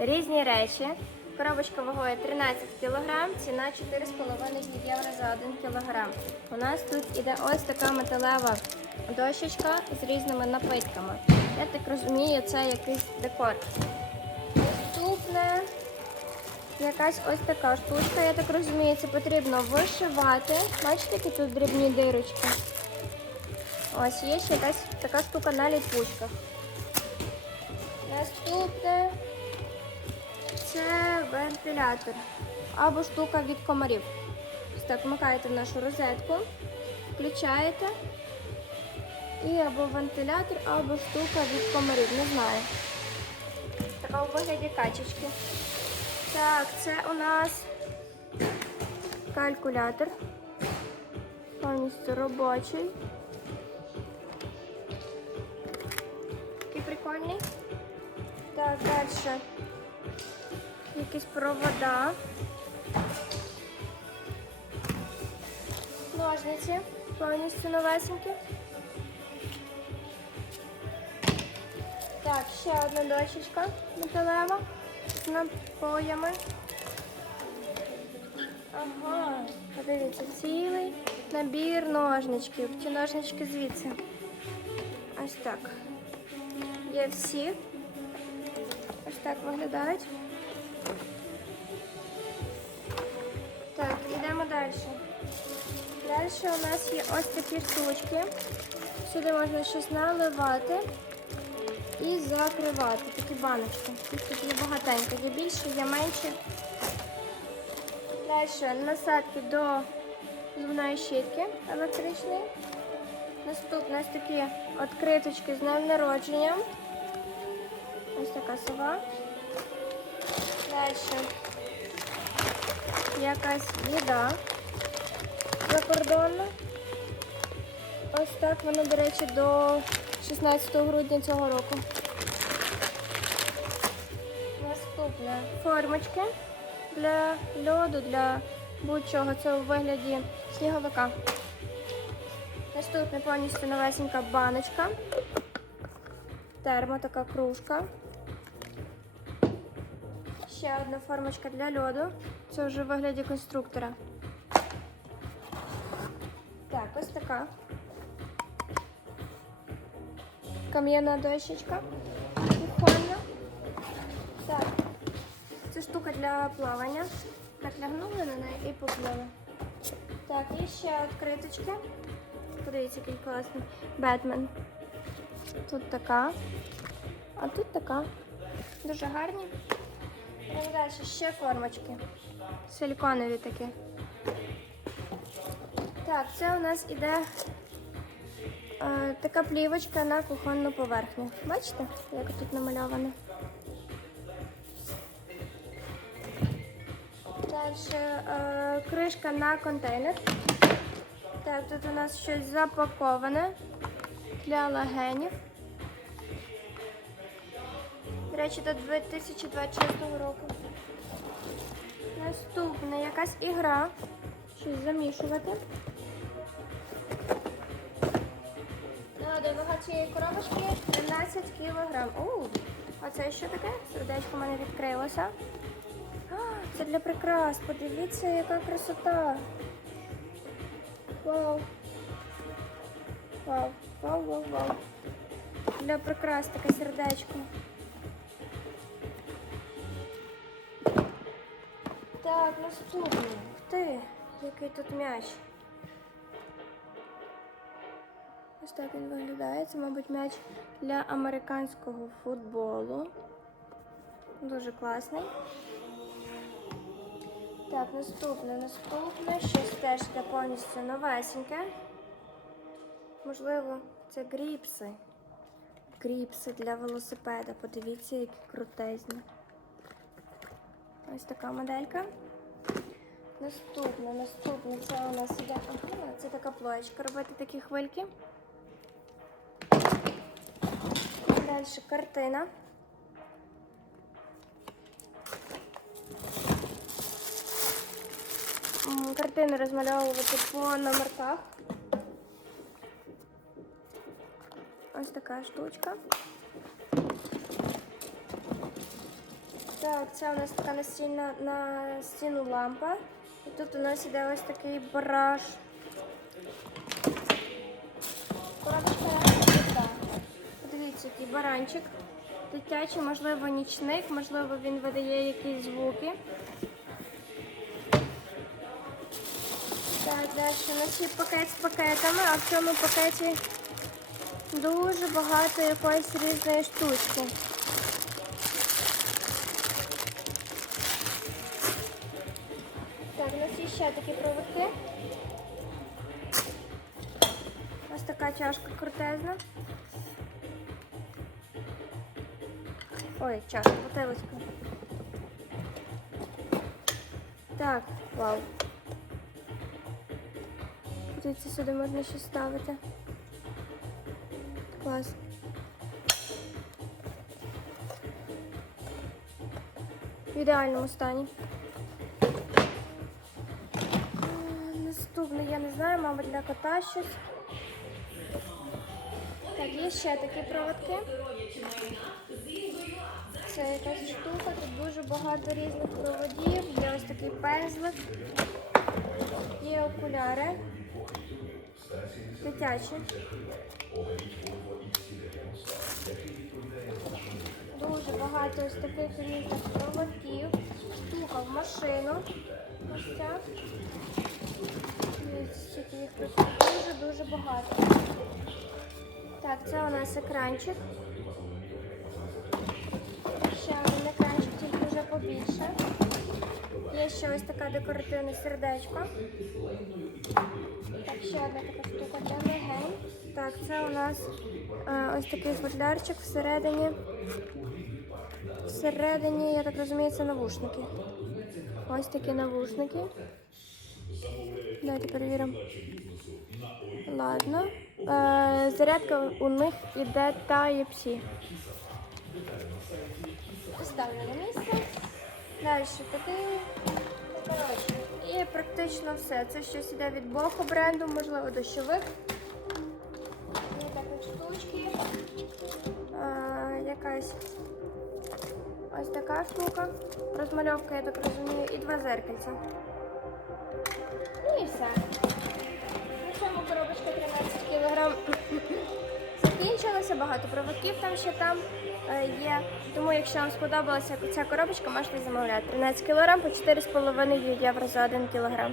різні речі. Коробочка вагою 13 кг, ціна 4,5 євро за 1 кг. У нас тут іде ось така металева дощечка з різними напитками. Я так розумію, це якийсь декор. Наступне якась ось така штучка, я так розумію, це потрібно вишивати. Бачите, які тут дрібні дирочки? Ось є ще якась така штука на ліпучках. Наступне це вентилятор або штука від комарів. Так вмикаєте в нашу розетку, включаєте. І або вентилятор, або штука від комарів, не знаю. Така у вигляді качечки. Так, це у нас калькулятор. Повністю робочий. Такий прикольний. Так, далі. Якісь провода. Ножниці повністю новесенькі. Так, ще одна дощечка металева з напоями. Ага, подивіться, цілий набір ножничків. Ці ножнички звідси. Ось так. Є всі. Ось так виглядають. Так, йдемо далі. Далі у нас є ось такі штучки. Сюди можна щось наливати і закривати. Такі баночки. Тут є багатенько, є більше, є менше. Далі насадки до зубної щітки електричної. Наступне ось такі відкриточки з днем народження. Ось така сова. Далі якась їда закордонна. Ось так воно, до речі, до 16 грудня цього року. Наступне формочки для льоду, для будь-чого. Це у вигляді сніговика. Наступне повністю новесенька баночка. Термо така кружка. Ще одна формочка для льоду. Це вже в вигляді конструктора. Так, ось така. Кам'яна дощечка. Кухонна. Так. Це штука для плавання. Так, лягнули на неї і поплили. Так, і ще відкриточки. Подивіться, який класний. Бетмен. Тут така. А тут така. Дуже гарні. І далі ще формочки. Силіконові такі. Так, це у нас іде е, така плівочка на кухонну поверхню. Бачите, як тут намальовано? Далі е, кришка на контейнер. Так, тут у нас щось запаковане для легенів. До речі, до 2026 року. Наступна якась ігра. Щось замішувати. Нагадую, вага цієї коробочки 13 кг. А це що таке? Сердечко в мене відкрилося. Це для прикрас. Подивіться, яка красота. Вау. Вау, вау, вау, вау. Для прикрас таке сердечко. Так, наступний. Ти, який тут м'яч. Ось так він виглядає. Це, мабуть, м'яч для американського футболу. Дуже класний. Так, наступне, наступне. Щось теж таке повністю новесеньке. Можливо, це гріпси. Гріпси для велосипеда. Подивіться, які крутезні. Ось така моделька. Наступне, наступне, це у нас іде. Ага, це така плоєчка. Робити такі хвильки. Далі картина. Картини розмальовувати по номерках. Ось така штучка. Так, це у нас така настільна на стіну лампа. І тут у нас іде ось такий бараж. Коробочка. Подивіться, який баранчик. Дитячий, можливо, нічник, можливо, він видає якісь звуки. Так, далі у нас є пакет з пакетами, а в цьому пакеті дуже багато якоїсь різної штучки. Ще такі проводки. Ось така чашка крутезна. Ой, чашка, бутилочка. Так, вау. Дивіться, сюди можна ще ставити. Клас. В ідеальному стані. Знаю, мабуть, для кота щось. Так, є ще такі проводки. Це якась штука, тут дуже багато різних проводів, є ось такий пензлик, є окуляри. Дитячі. Дуже багато ось таких різних проводків. Штука в машину. Ось ця. Тут дуже-дуже багато. Так, це у нас екранчик. Ще один екранчик, тільки вже побільше. Є ще ось таке декоративне сердечко. Так, ще одна така штука для легень. Так, це у нас е, ось такий футлярчик всередині. Всередині, я так розумію, це навушники. Ось такі навушники. Давайте перевіримо. Ладно. Е, зарядка у них іде Type-C. Ставлю на місце. Далі такий. І практично все. Це щось іде від боку бренду, можливо, дощовик. Є такі штучки. А, якась ось така штука. Розмальовка, я так розумію, і два зеркальця. На цьому коробочка 13 кг Закінчилося, багато проводків там ще там е, є. Тому, якщо вам сподобалася ця коробочка, можете замовляти. 13 кг по 4,5 євро за 1 кг.